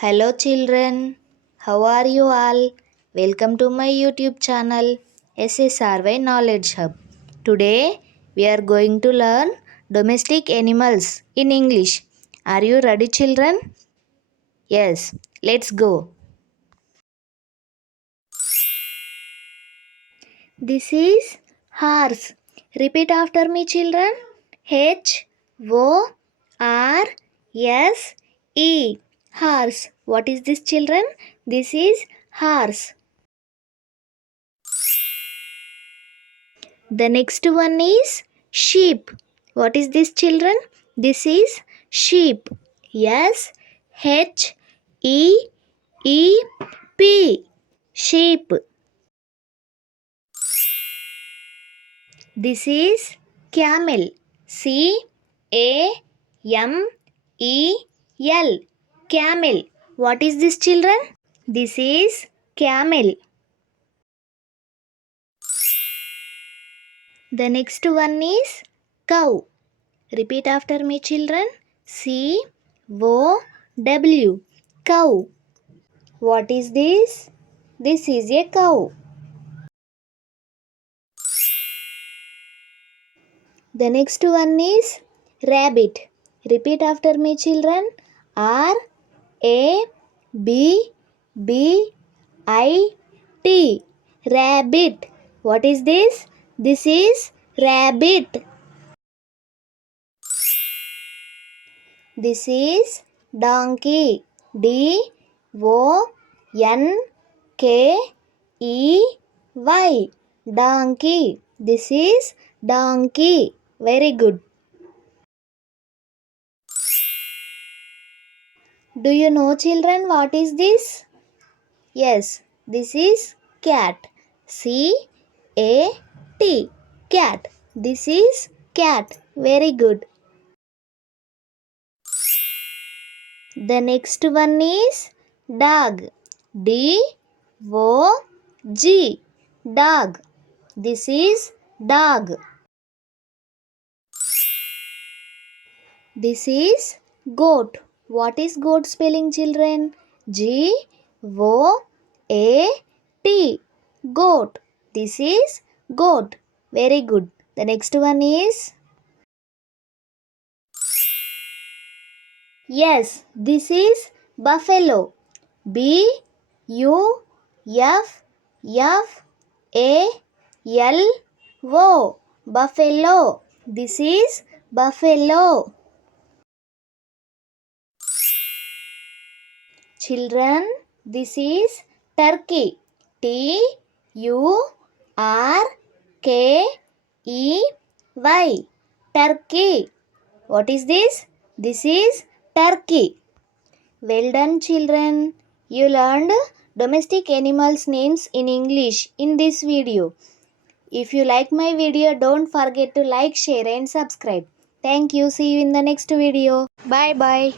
Hello children, how are you all? Welcome to my YouTube channel SSRY Knowledge Hub. Today we are going to learn domestic animals in English. Are you ready children? Yes, let's go. This is horse. Repeat after me children. H O R S E. Horse. What is this children? This is horse. The next one is sheep. What is this children? This is sheep. S H E E P. Sheep. This is camel. C A M E L. Camel. What is this children? This is camel. The next one is cow. Repeat after me children. C O W. Cow. What is this? This is a cow. The next one is rabbit. Repeat after me children. R A B B I T. Rabbit. What is this? This is rabbit. This is donkey. D O N K E Y. Donkey. This is donkey. Very good. Do you know children what is this? Yes, this is cat. C A T. Cat. This is cat. Very good. The next one is dog. D O G. Dog. This is dog. This is goat. What is goat spelling children? G O A T. Goat. This is goat. Very good. The next one is yes, this is buffalo. B U F F A L O. Buffalo. This is buffalo. Children, this is turkey. T U R K E Y. Turkey. What is this? This is turkey. Well done children. You learned domestic animals names in English in this video. If you like my video, don't forget to like, share and subscribe. Thank you. See you in the next video. Bye bye.